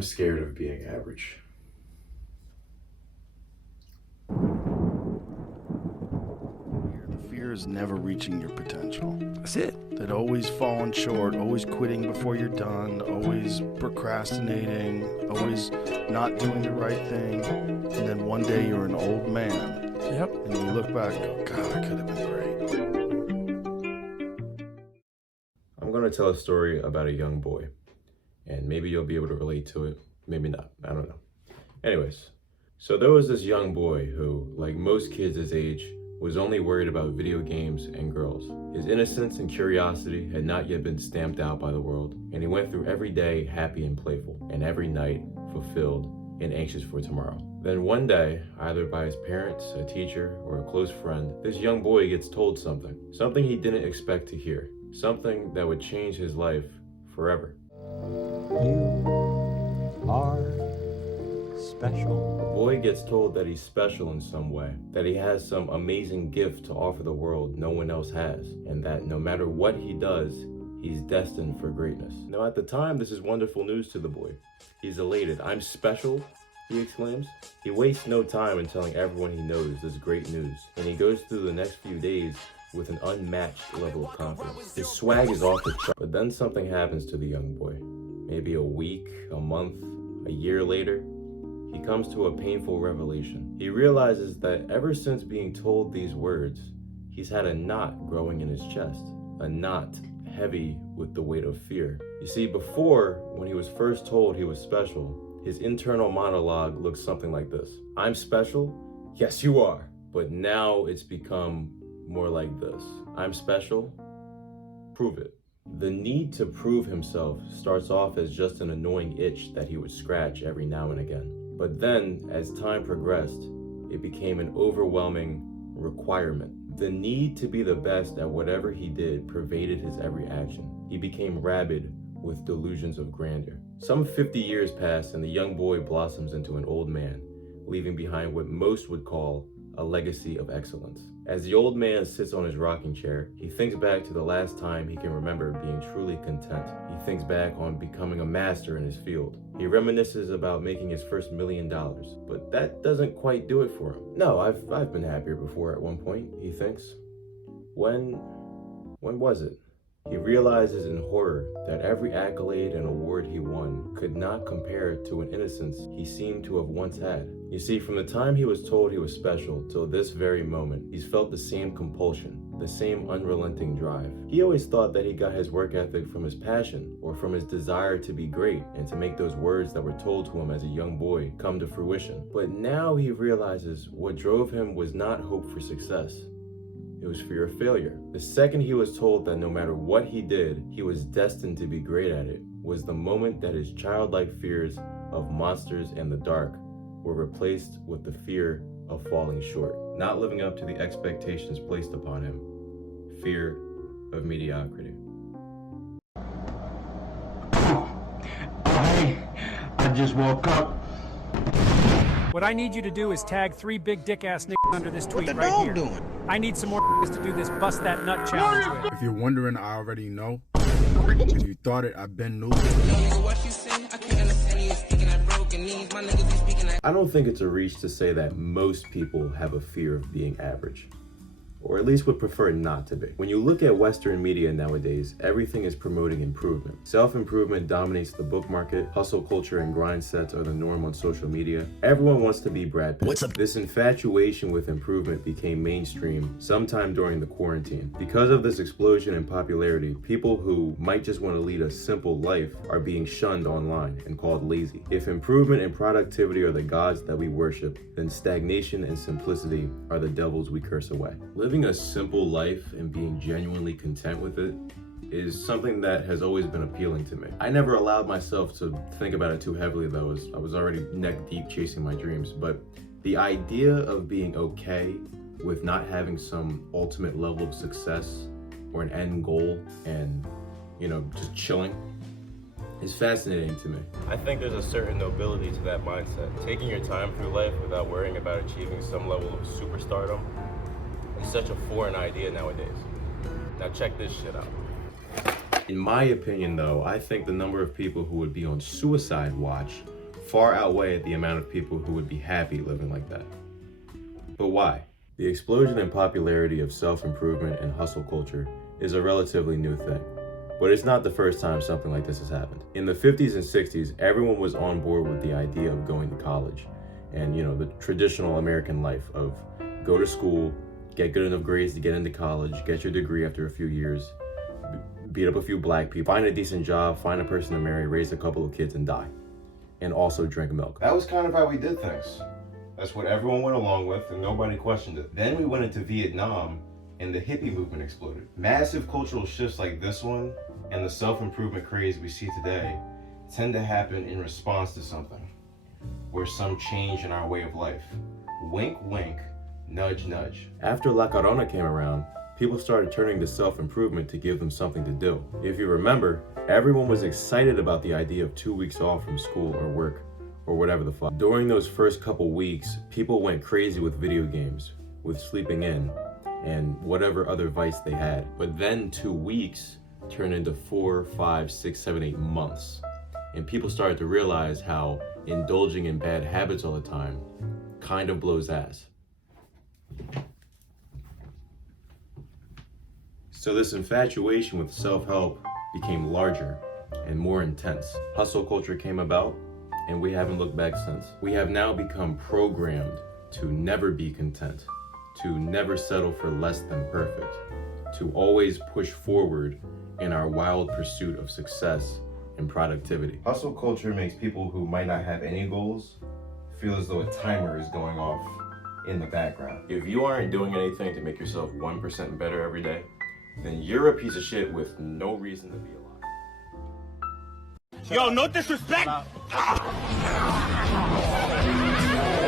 I'm scared of being average. The fear is never reaching your potential. That's it. That always falling short, always quitting before you're done, always procrastinating, always not doing the right thing. And then one day you're an old man. Yep. And you look back and go, God, I could have been great. I'm going to tell a story about a young boy. And maybe you'll be able to relate to it. Maybe not. I don't know. Anyways, so there was this young boy who, like most kids his age, was only worried about video games and girls. His innocence and curiosity had not yet been stamped out by the world, and he went through every day happy and playful, and every night fulfilled and anxious for tomorrow. Then one day, either by his parents, a teacher, or a close friend, this young boy gets told something he didn't expect to hear, something that would change his life forever. You are special. The boy gets told that he's special in some way, that he has some amazing gift to offer the world no one else has, and that no matter what he does, he's destined for greatness. Now at the time, this is wonderful news to the boy. He's elated. "I'm special," he exclaims. He wastes no time in telling everyone he knows this great news, and he goes through the next few days with an unmatched level of confidence. His swag is off the chart. But then something happens to the young boy. Maybe a week, a month, a year later, he comes to a painful revelation. He realizes that ever since being told these words, he's had a knot growing in his chest, a knot heavy with the weight of fear. You see, before, when he was first told he was special, his internal monologue looked something like this. "I'm special? Yes, you are." But now it's become more like this. "I'm special? Prove it." The need to prove himself starts off as just an annoying itch that he would scratch every now and again. But then, as time progressed, it became an overwhelming requirement. The need to be the best at whatever he did pervaded his every action. He became rabid with delusions of grandeur. Some 50 years pass and the young boy blossoms into an old man, leaving behind what most would call a legacy of excellence. As the old man sits on his rocking chair, he thinks back to the last time he can remember being truly content. He thinks back on becoming a master in his field. He reminisces about making his first $1 million, but that doesn't quite do it for him. "No, I've been happier before at one point," he thinks. When was it? He realizes in horror that every accolade and award he won could not compare to an innocence he seemed to have once had. You see, from the time he was told he was special till this very moment, he's felt the same compulsion, the same unrelenting drive. He always thought that he got his work ethic from his passion or from his desire to be great and to make those words that were told to him as a young boy come to fruition. But now he realizes what drove him was not hope for success. It was fear of failure. The second he was told that no matter what he did, he was destined to be great at it, was the moment that his childlike fears of monsters and the dark were replaced with the fear of falling short, not living up to the expectations placed upon him. Fear of mediocrity. I just woke up. What I need you to do is tag 3 big dick ass niggas under this tweet What the right dog here. doing? I need some more niggas to do this bust that nut challenge with. If you're wondering, I already know. If you thought it, I've been new. I don't think it's a reach to say that most people have a fear of being average, or at least would prefer not to be. When you look at Western media nowadays, everything is promoting improvement. Self-improvement dominates the book market, hustle culture and grind sets are the norm on social media. Everyone wants to be Brad Pitt. What's up? This infatuation with improvement became mainstream sometime during the quarantine. Because of this explosion in popularity, people who might just want to lead a simple life are being shunned online and called lazy. If improvement and productivity are the gods that we worship, then stagnation and simplicity are the devils we curse away. Living a simple life and being genuinely content with it is something that has always been appealing to me. I never allowed myself to think about it too heavily though, as I was already neck deep chasing my dreams, but the idea of being okay with not having some ultimate level of success or an end goal and, just chilling is fascinating to me. I think there's a certain nobility to that mindset. Taking your time through life without worrying about achieving some level of superstardom is such a foreign idea nowadays. Now check this shit out. In my opinion though, I think the number of people who would be on suicide watch far outweigh the amount of people who would be happy living like that. But why? The explosion in popularity of self-improvement and hustle culture is a relatively new thing, but it's not the first time something like this has happened. In the 50s and 60s, everyone was on board with the idea of going to college and, the traditional American life of go to school, get good enough grades to get into college, get your degree after a few years, beat up a few black people, find a decent job, find a person to marry, raise a couple of kids and die, and also drink milk. That was kind of how we did things. That's what everyone went along with and nobody questioned it. Then we went into Vietnam and the hippie movement exploded. Massive cultural shifts like this one and the self-improvement craze we see today tend to happen in response to something, or some change in our way of life. Wink, wink, nudge, nudge. After La Corona came around, people started turning to self-improvement to give them something to do. If you remember, everyone was excited about the idea of 2 weeks off from school or work or whatever the fuck. During those first couple weeks, people went crazy with video games, with sleeping in, and whatever other vice they had. But then 2 weeks turned into 4, 5, 6, 7, 8 months. And people started to realize how indulging in bad habits all the time kind of blows ass. So this infatuation with self-help became larger and more intense. Hustle culture came about, and we haven't looked back since. We have now become programmed to never be content, to never settle for less than perfect, to always push forward in our wild pursuit of success and productivity. Hustle culture makes people who might not have any goals feel as though a timer is going off in the background. If you aren't doing anything to make yourself 1% better every day, then you're a piece of shit with no reason to be alive. Yo, no disrespect!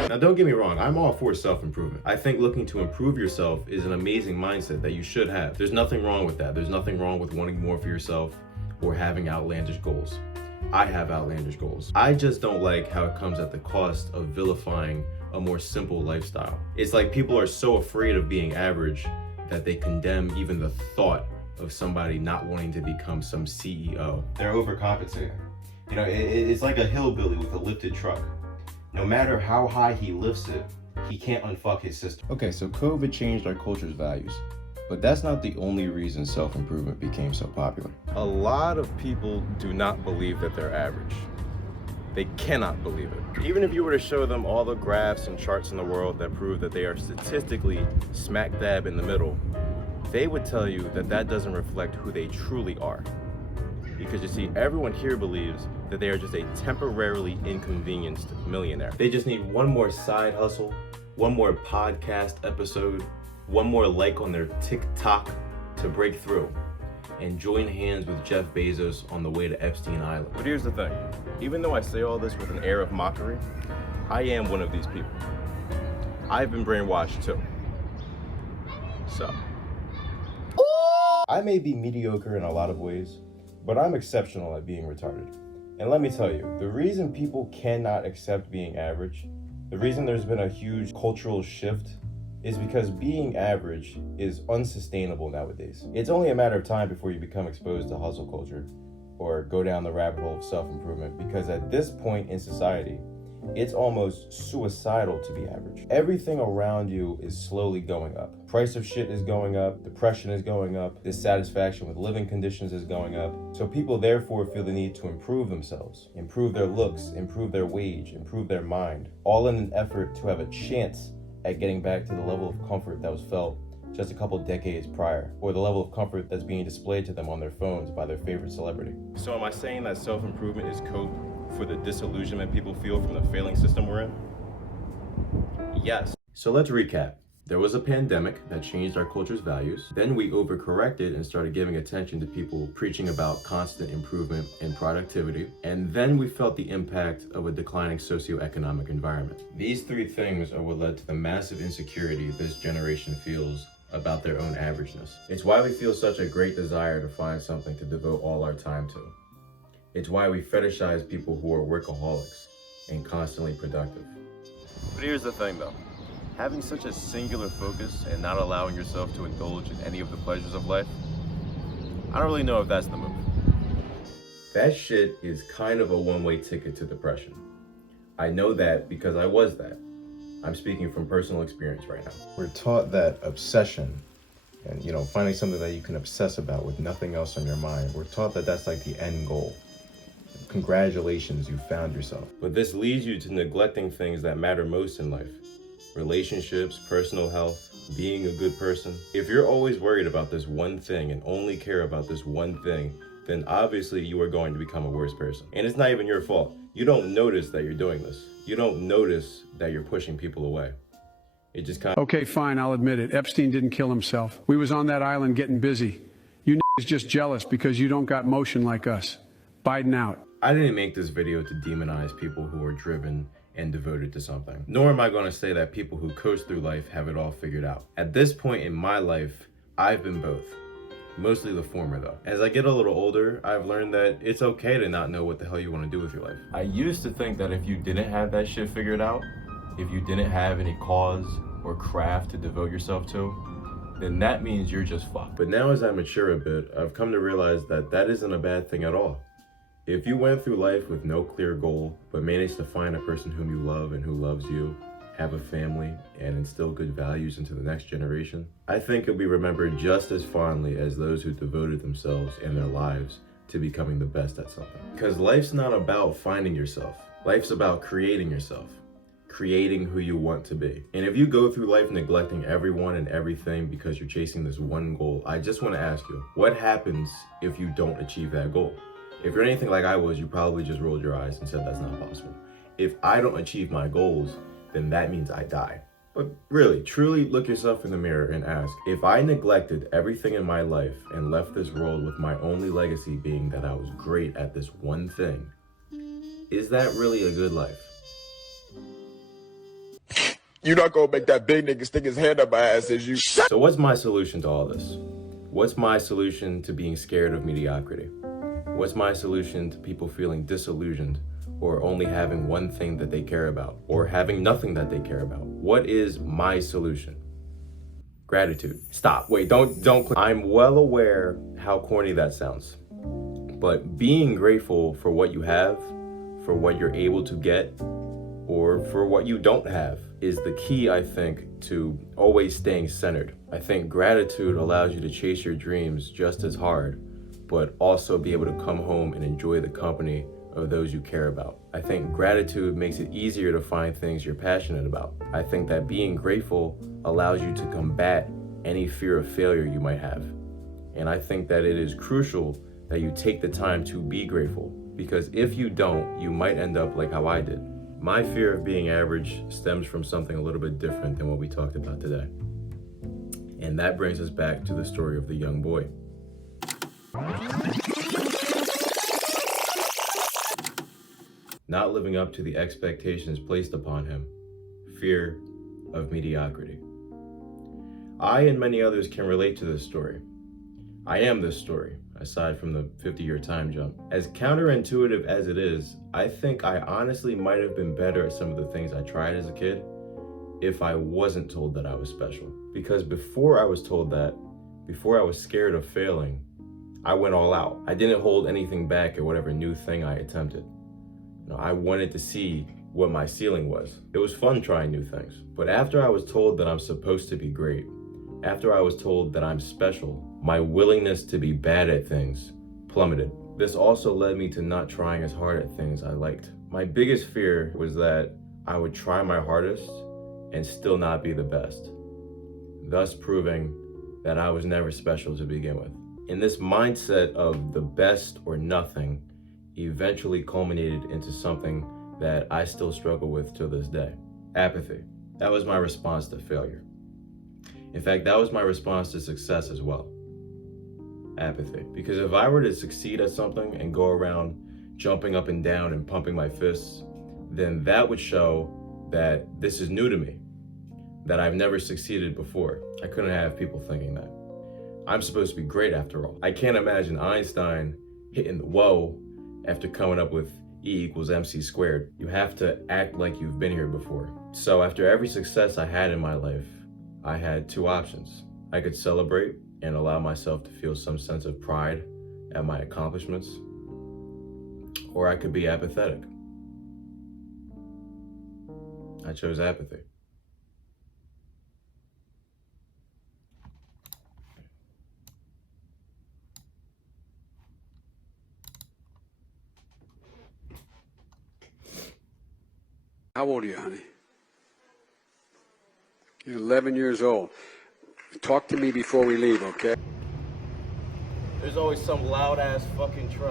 Now don't get me wrong, I'm all for self-improvement. I think looking to improve yourself is an amazing mindset that you should have. There's nothing wrong with that. There's nothing wrong with wanting more for yourself or having outlandish goals. I have outlandish goals. I just don't like how it comes at the cost of vilifying a more simple lifestyle. It's like people are so afraid of being average that they condemn even the thought of somebody not wanting to become some CEO. They're overcompensating. It's like a hillbilly with a lifted truck. No matter how high he lifts it, he can't unfuck his system. Okay, so COVID changed our culture's values, but that's not the only reason self-improvement became so popular. A lot of people do not believe that they're average. They cannot believe it. Even if you were to show them all the graphs and charts in the world that prove that they are statistically smack dab in the middle, they would tell you that that doesn't reflect who they truly are. Because you see, everyone here believes that they are just a temporarily inconvenienced millionaire. They just need one more side hustle, one more podcast episode, one more like on their TikTok to break through and join hands with Jeff Bezos on the way to Epstein Island. But here's the thing, even though I say all this with an air of mockery, I am one of these people. I've been brainwashed too. So, I may be mediocre in a lot of ways, but I'm exceptional at being retarded. And let me tell you, the reason people cannot accept being average, the reason there's been a huge cultural shift is because being average is unsustainable nowadays. It's only a matter of time before you become exposed to hustle culture or go down the rabbit hole of self-improvement, because at this point in society, it's almost suicidal to be average. Everything around you is slowly going up. Price of shit is going up, depression is going up, dissatisfaction with living conditions is going up. So people therefore feel the need to improve themselves, improve their looks, improve their wage, improve their mind, all in an effort to have a chance at getting back to the level of comfort that was felt just a couple decades prior, or the level of comfort that's being displayed to them on their phones by their favorite celebrity. So am I saying that self-improvement is code for the disillusionment people feel from the failing system we're in? Yes. So let's recap. There was a pandemic that changed our culture's values. Then we overcorrected and started giving attention to people preaching about constant improvement and productivity. And then we felt the impact of a declining socioeconomic environment. These three things are what led to the massive insecurity this generation feels about their own averageness. It's why we feel such a great desire to find something to devote all our time to. It's why we fetishize people who are workaholics and constantly productive. But here's the thing though. Having such a singular focus and not allowing yourself to indulge in any of the pleasures of life, I don't really know if that's the move. That shit is kind of a one-way ticket to depression. I know that because I was that. I'm speaking from personal experience right now. We're taught that obsession and, finding something that you can obsess about with nothing else on your mind. We're taught that that's like the end goal. Congratulations, you found yourself. But this leads you to neglecting things that matter most in life. Relationships, personal health, being a good person. If you're always worried about this one thing and only care about this one thing, then obviously you are going to become a worse person. And it's not even your fault. You don't notice that you're doing this. You don't notice that you're pushing people away. It just kind of... Okay, fine, I'll admit it. Epstein didn't kill himself. We was on that island getting busy. You is just jealous because you don't got motion like us. Biden out. I didn't make this video to demonize people who are driven and devoted to something. Nor am I going to say that people who coast through life have it all figured out. At this point in my life, I've been both. Mostly the former though. As I get a little older, I've learned that it's okay to not know what the hell you want to do with your life. I used to think that if you didn't have that shit figured out, if you didn't have any cause or craft to devote yourself to, then that means you're just fucked. But now as I mature a bit, I've come to realize that that isn't a bad thing at all. If you went through life with no clear goal, but managed to find a person whom you love and who loves you, have a family, and instill good values into the next generation, I think you'll be remembered just as fondly as those who devoted themselves and their lives to becoming the best at something. Because life's not about finding yourself. Life's about creating yourself. Creating who you want to be. And if you go through life neglecting everyone and everything because you're chasing this one goal, I just want to ask you, what happens if you don't achieve that goal? If you're anything like I was, you probably just rolled your eyes and said that's not possible. If I don't achieve my goals, then that means I die. But really, truly look yourself in the mirror and ask, if I neglected everything in my life and left this world with my only legacy being that I was great at this one thing, is that really a good life? You're not gonna make that big nigga stick his hand up my ass as you. So what's my solution to all this? What's my solution to being scared of mediocrity? What's my solution to people feeling disillusioned or only having one thing that they care about or having nothing that they care about? What is my solution? Gratitude. Stop. Wait, don't click. I'm well aware how corny that sounds, but being grateful for what you have, for what you're able to get, or for what you don't have is the key, I think, to always staying centered. I think gratitude allows you to chase your dreams just as hard, but also be able to come home and enjoy the company of those you care about. I think gratitude makes it easier to find things you're passionate about. I think that being grateful allows you to combat any fear of failure you might have. And I think that it is crucial that you take the time to be grateful, because if you don't, you might end up like how I did. My fear of being average stems from something a little bit different than what we talked about today. And that brings us back to the story of the young boy. Not living up to the expectations placed upon him. Fear of mediocrity. I and many others can relate to this story. I am this story, aside from the 50-year time jump. As counterintuitive as it is, I think I honestly might have been better at some of the things I tried as a kid if I wasn't told that I was special. Because before I was told that, before I was scared of failing, I went all out. I didn't hold anything back at whatever new thing I attempted. I wanted to see what my ceiling was. It was fun trying new things. But after I was told that I'm supposed to be great, after I was told that I'm special, my willingness to be bad at things plummeted. This also led me to not trying as hard at things I liked. My biggest fear was that I would try my hardest and still not be the best, thus proving that I was never special to begin with. And this mindset of the best or nothing eventually culminated into something that I still struggle with to this day. Apathy. That was my response to failure. In fact, that was my response to success as well. Apathy. Because if I were to succeed at something and go around jumping up and down and pumping my fists, then that would show that this is new to me, that I've never succeeded before. I couldn't have people thinking that. I'm supposed to be great after all. I can't imagine Einstein hitting the whoa after coming up with E equals MC squared. You have to act like you've been here before. So after every success I had in my life, I had two options. I could celebrate and allow myself to feel some sense of pride at my accomplishments, Or I could be apathetic. I chose apathy. How old are you, honey? You're 11 years old. Talk to me before we leave, okay? There's always some loud ass fucking truck.